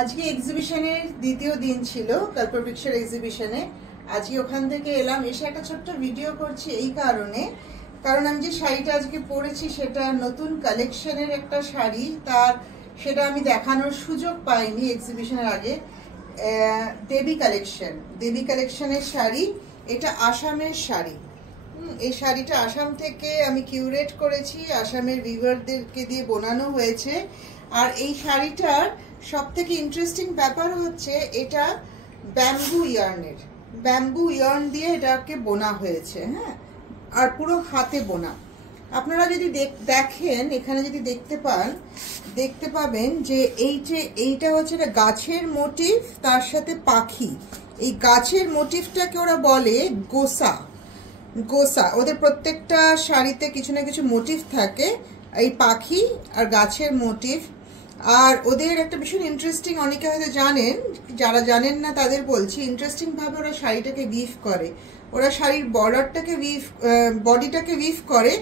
আজকে এক্সিবিশনের দ্বিতীয় দিন ছিল কল্পবৃক্ষের এক্সিবিশনে। আজকে ওখান থেকে এলাম, এসে একটা ছোট্ট ভিডিও করছি এই কারণে, কারণ আমি যে শাড়িটা আজকে পরেছি সেটা নতুন কালেকশনের একটা শাড়ি, সেটা আমি দেখানোর সুযোগ পাইনি এক্সিবিশনের আগে। দেবী কালেকশনের শাড়ি, এটা আসামের শাড়ি। এই শাড়িটা আসাম থেকে আমি কিউরেট করেছি, আসামের ভিউয়ারদেরকে দিয়ে বোনানো হয়েছে। আর এই শাড়িটার সব থেকে ইন্টারেস্টিং ব্যাপার হচ্ছে এটা ব্যাম্বু ইয়ার্ন দিয়ে এটাকে বোনা হয়েছে। হ্যাঁ, আর পুরো হাতে বোনা। আপনারা যদি দেখেন, এখানে যদি দেখতে পাবেন যে এইটা হচ্ছে একটা গাছের মোটিভ, তার সাথে পাখি। এই গাছের মোটিভটাকে ওরা বলে গোসা। ওদের প্রত্যেকটা শাড়িতে কিছু না কিছু মোটিভ থাকে, এই পাখি আর গাছের মোটিভ। আর ওদের একটা ভীষণ ইন্টারেস্টিং, অনেকে হয়তো জানেন, যারা জানেন না তাদের বলছি, ইন্টারেস্টিং ভাবে ওরা শাড়িটাকে উইভ করে। ওরা শাড়ির বডিটাকে উইভ করে,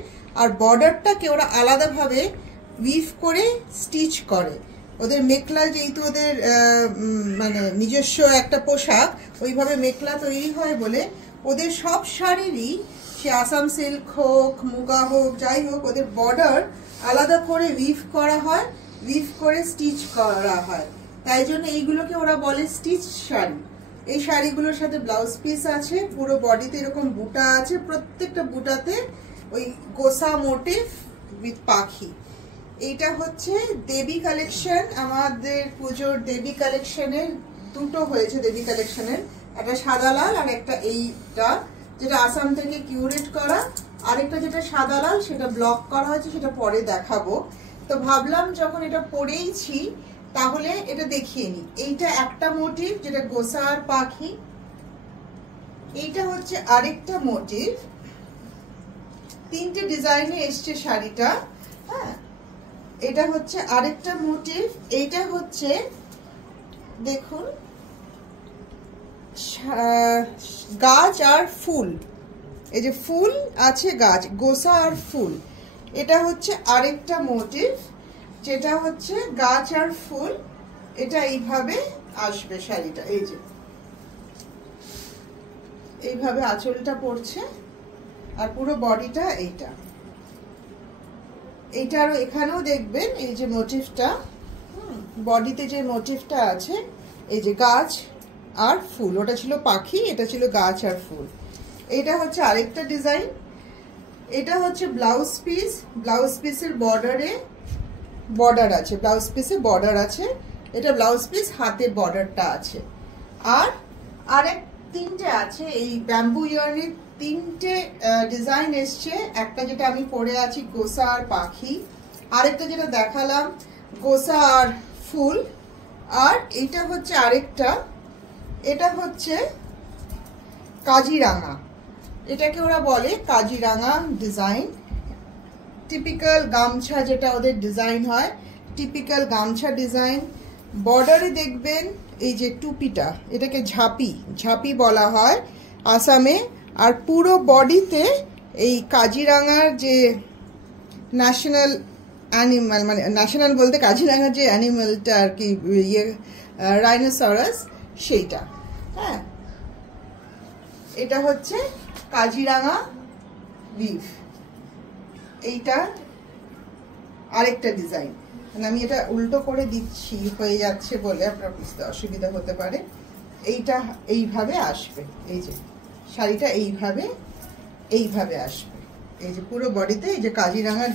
আর বর্ডারটাকে ওরা আলাদাভাবে উইভ করে স্টিচ করে। ওদের মেখলা, যেহেতু ওদের মানে নিজস্ব একটা পোশাক, ওইভাবে মেখলা তৈরি হয় বলে ওদের সব শাড়িরই, সে আসাম সিল্ক হোক, মুগা হোক, যাই হোক, ওদের বর্ডার আলাদা করে উইভ করা হয়, উইভ করে স্টিচ করা হয়। তাই জন্য এইগুলোকে ওরা বলে স্টিচ শাড়ি। এই শাড়িগুলোর সাথে ব্লাউজ পিস আছে, পুরো বডিতে এরকম বুটা আছে, প্রত্যেকটা বুটাতে ওই গোসা মোটিভ উইথ পাখি। এইটা হচ্ছে দেবী কালেকশন, আমাদের পুজোর দেবী কালেকশনের দুটো হয়েছে। দেবী কালেকশনের একটা সাদা লাল আর একটা এইটা, যেটা আসাম থেকে কিউরেট করা। আরেকটা যেটা সাদা লাল, সেটা ব্লক করা হয়েছে, সেটা পরে দেখাবো। তো ভাবলাম যখন এটা পরেইছি তাহলে এটা দেখিয়ে নিই। এইটা একটা মোটিভ, যেটা গোসা আর পাখি। এইটা হচ্ছে আরেকটা মোটিভ, তিনটে ডিজাইনে এসছে শাড়িটা। হ্যাঁ, এটা হচ্ছে আরেকটা মোটিভ। এইটা হচ্ছে দেখুন, গাছ আর ফুল, এই যে ফুল আছে, গাছ, গোসা আর ফুল। এটা হচ্ছে আরেকটা মোটিভ, যেটা হচ্ছে গাছ আর ফুল। এটা এইভাবে আসবে শাড়িটা, এই যে এইভাবে আঁচলটা পড়ছে, আর পুরো বডিটা এইটা। আরো এখানেও দেখবেন এই যে মোটিভটা, বডিতে যে মোটিভটা আছে, এই যে গাছ আর ফুল, ওটা ছিল পাখি, এটা ছিল গাছ আর ফুল। এটা হচ্ছে আরেকটা ডিজাইন। এটা হচ্ছে ব্লাউজ পিস, ব্লাউজ পিসের বর্ডার আছে, ব্লাউজ পিসে বর্ডার আছে। এটা ব্লাউজ পিস, হাতে বর্ডারটা আছে। আর তিনটে আছে, এই ব্যাম্বু ইয়ার্নের তিনটে ডিজাইন এসছে। একটা যেটা আমি পরে আছি, গোসা আর পাখি। আরেকটা যেটা দেখালাম, গোসা আর ফুল। আর এইটা হচ্ছে আরেকটা, এটা হচ্ছে কাজিরাঙা। এটাকে ওরা বলে কাজিরাঙা ডিজাইন। টিপিক্যাল গামছা যেটা ওদের ডিজাইন হয়, টিপিক্যাল গামছা ডিজাইন। বর্ডারে দেখবেন এই যে টুপিটা, এটাকে ঝাঁপি বলা হয় আসামে। আর পুরো বডিতে এই কাজিরাঙার যে ন্যাশনাল অ্যানিমাল, মানে ন্যাশনাল বলতে কাজিরাঙার যে অ্যানিমালটা আর কি, রাইনোসরাস, সেইটা। হ্যাঁ, এটা হচ্ছে কাজিরাঙা উইভ। এইটা আরেকটা ডিজাইন, মানে আমি এটা উল্টো করে দিচ্ছি, হয়ে যাচ্ছে বলে আপনার বুঝতে অসুবিধা হতে পারে। এইটা এইভাবে আসবে, এই যে শাড়িটা এইভাবে আসবে, এই যে পুরো বডিতে এই যে কাজিরাঙার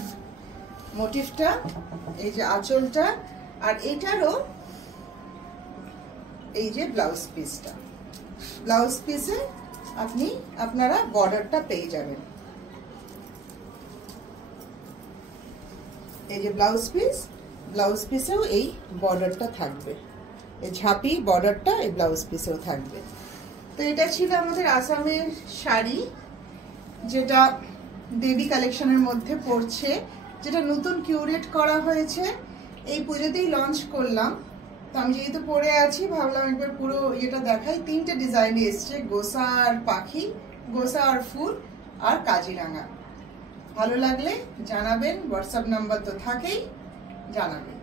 মোটিভটা, এই যে আঁচলটা। আর এইটারও এই যে ব্লাউজ পিসটা, ব্লাউজ পিসে আপনারা বর্ডারটা পেয়ে যাবেন। এই যে ব্লাউজ পিসেও এই বর্ডারটা থাকবে, এই ঝাঁপি বর্ডারটা এই ব্লাউজ পিসেও থাকবে। তো এটা ছিল আমাদের আসামের শাড়ি, যেটা দেবী কালেকশনের মধ্যে পড়ছে, যেটা নতুন কিউরেট করা হয়েছে। এই পুজোতেই লঞ্চ করলাম। তো আমি যেহেতু পরে আছি, ভাবলাম একবার পুরো ইয়েটা দেখাই। তিনটে ডিজাইনে এসছে, গোসা আর পাখি, গোসা আর ফুল, আর কাজিরাঙা। ভালো লাগলে জানাবেন, হোয়াটসঅ্যাপ নাম্বার তো থাকেই, জানাবেন।